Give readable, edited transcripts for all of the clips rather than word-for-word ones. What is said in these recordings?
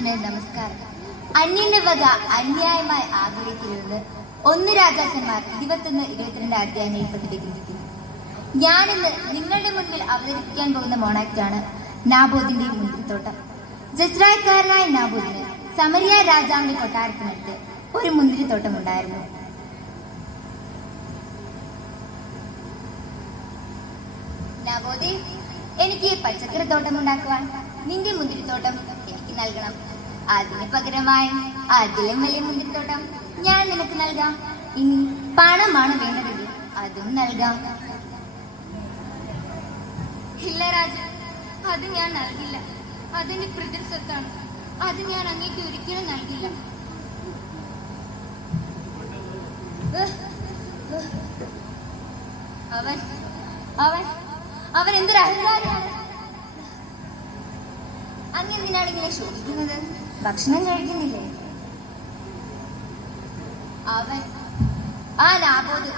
വ്യൂവേഴ്സിന് നമസ്കാരം. അന്യന്റെ വക അന്യായമായി ആഗ്രഹിക്കരുത്. 1 രാജാക്കന്മാർ 21-22 അധ്യായങ്ങളിൽ പ്രതിപാദിക്കുന്നു. ഞാനിന്ന് നിങ്ങളുടെ മുൻപിൽ അവതരിപ്പിക്കാൻ പോകുന്ന മോണാക്റ്റാണ് നാബോത്തിന്റെ മുന്തിരിത്തോട്ടം. ജസ്രായക്കാരനായ നാബോത്തിന് സമരിയ രാജാവിന്റെ കൊട്ടാരത്തിനടുത്ത് ഒരു മുന്തിരിത്തോട്ടം ഉണ്ടായിരുന്നു. നാബോദേ, എനിക്ക് പച്ചക്കറിത്തോട്ടം ഉണ്ടാക്കുവാൻ നിന്റെ മുന്തിരിത്തോട്ടം എനിക്ക് നൽകണം. അതിന് പകരമായി അതിലും വലിയ മുന്തിരിത്തോട്ടം ഞാൻ നിനക്ക് നൽകാം. ഇനി പണമാണ് വേണ്ടതെങ്കിൽ അതും നൽകാം. ഇല്ല രാജ, അത് ഞാൻ നൽകില്ല. അതിന്റെ പിതൃസ്വത്താണ്. അത് ഞാൻ അങ്ങേക്ക് ഒരിക്കലും നൽകില്ല. അവൻ അവൻ അവൻ എന്തൊരു അഹങ്കാരിയാണ്. അങ്ങ് എന്തിനാണ് ഇങ്ങനെ ശോഭിക്കുന്നത്? ഭക്ഷണം കഴിക്കുന്നില്ലേ? അവൻ നാബോത്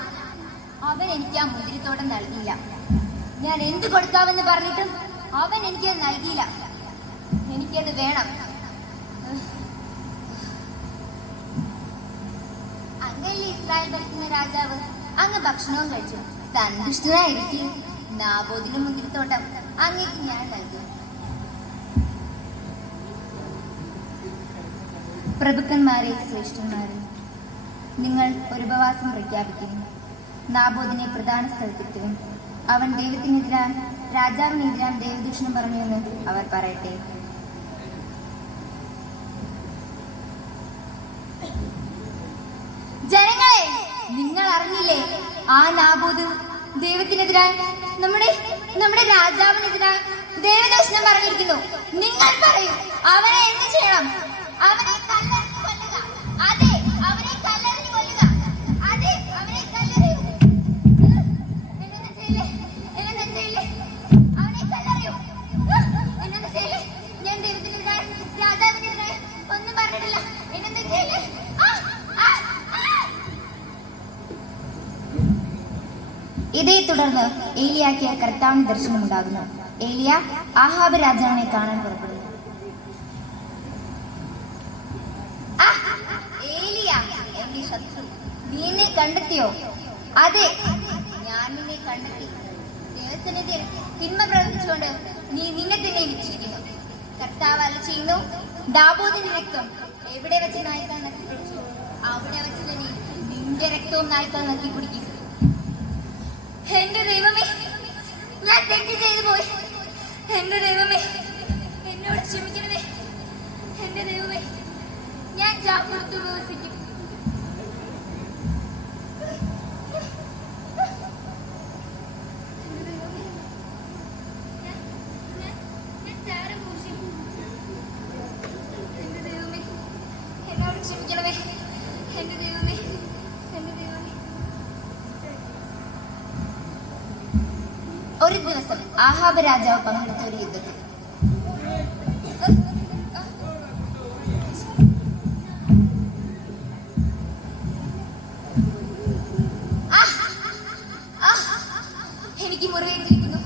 അവൻ എനിക്ക് ആ മുന്തിരിത്തോട്ടം നൽകിയില്ല. ഞാൻ എന്ത് കൊടുക്കാമെന്ന് പറഞ്ഞിട്ടും അവൻ എനിക്കത് നൽകിയില്ല. എനിക്കത് വേണം. അങ്ങല്ലേ ഇസ്രായേൽ ഭരിക്കുന്ന രാജാവ്. അങ്ങ് ഭക്ഷണവും കഴിച്ചു സന്തുഷ്ടനായിരിക്കും. നാബോതിന്റെ മുന്തിരിത്തോട്ടം അങ്ങേക്ക് ഞാൻ നൽകും. പ്രഭുക്കന്മാരെ, ശ്രേഷ്ഠന്മാരെ, നിങ്ങൾ ഒരു ഉപവാസം പ്രഖ്യാപിക്കുന്നു. നാബോതിനെ പ്രധാന സ്ഥലത്തെത്തും. അവൻ ദൈവത്തിനെതിരാൻ രാജാവിനെതിരാൻ ദൈവദൂഷണം പറഞ്ഞുവെന്ന് അവർ പറയട്ടെ. ജനങ്ങളെ, നിങ്ങൾ അറിഞ്ഞില്ലേ? ആ നാബോത് ദൈവത്തിനെതിരാൻ നമ്മുടെ രാജാവിനെതിരാൻ ദൈവദൂഷണം പറഞ്ഞിരിക്കുന്നു. നിങ്ങൾ പറയൂ, അവനെ എന്ത് ചെയ്യണം? അവനെ കല്ലെറിഞ്ഞു കൊല്ലുക. അതെ, അവനെ കല്ലെറിഞ്ഞു കൊല്ലുക. അതെ, അവനെ കല്ലെറിയൂ. എന്നൊന്നും ചെയ്യില്ലേ, എന്നൊന്നും ചെയ്യില്ലേ. അവനെ കല്ലെറിയൂ. എന്നൊന്നും ചെയ്യില്ലേ. ഞാൻ ദൈവത്തിനെതിരായി രാജാവിനെതിരായി ഒന്നും പറഞ്ഞിട്ടില്ല. എന്നൊന്നും ചെയ്യില്ലേ. ഇതേ തുടർന്ന് ഏലിയാക്ക് കർത്താവിന് ദർശനമുണ്ടാകുന്നു. ഏലിയ ആഹാബ് രാജാവിനെ കാണാൻ പുറപ്പെടുന്നു. ഏലിയ, എന്റെ ശത്രു, നീ എന്നെ കണ്ടെത്തിയോ? അതെ, ഞാൻ നിന്നെ കണ്ടെത്തി. ദൈവസന്നിധിയിൽ തിന്മ പ്രവർത്തിച്ചുകൊണ്ട് നീ നിന്നെ തന്നെ വിധിച്ചിരിക്കുന്നു. കർത്താവ് അല്ല ചെയ്യുന്നു. ദാവീദിന്റെ രക്തം എവിടെ വെച്ച് നായ്ക്കൾ നക്കി കുടിച്ചു, അവിടെ വെച്ച് തന്നെ നിന്റെ രക്തവും നായ്ക്കൾ നക്കി കുടിക്കും. എന്റെ ദൈവമേ, ഞാൻ തെറ്റ് ചെയ്തു പോയി. എന്റെ ദൈവമേ, എന്നോട് ക്ഷമിക്കണമേ. എന്റെ ദൈവമേ, ഞാൻ ജാഗ്രത ഉപവസിക്കും. എന്റെ ദൈവമേ, എന്നോട് ക്ഷമിക്കണമേ. എന്റെ ദൈവമേ, എന്റെ ദൈവമേ. ഒരു ദിവസം ആഹാബ് രാജാവ് പങ്കെടുത്ത ഒരു യുദ്ധത്തിൽ എനിക്ക് മുറിവേറ്റിരിക്കുന്നു.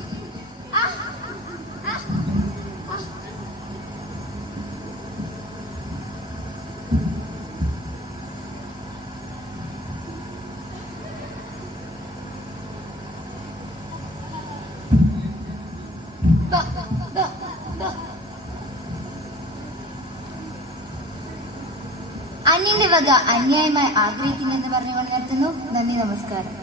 അന്യന്റെ വക അന്യായമായി ആഗ്രഹിക്കുന്നെന്ന് പറഞ്ഞുകൊണ്ട് നിർത്തുന്നു. നന്ദി, നമസ്കാരം.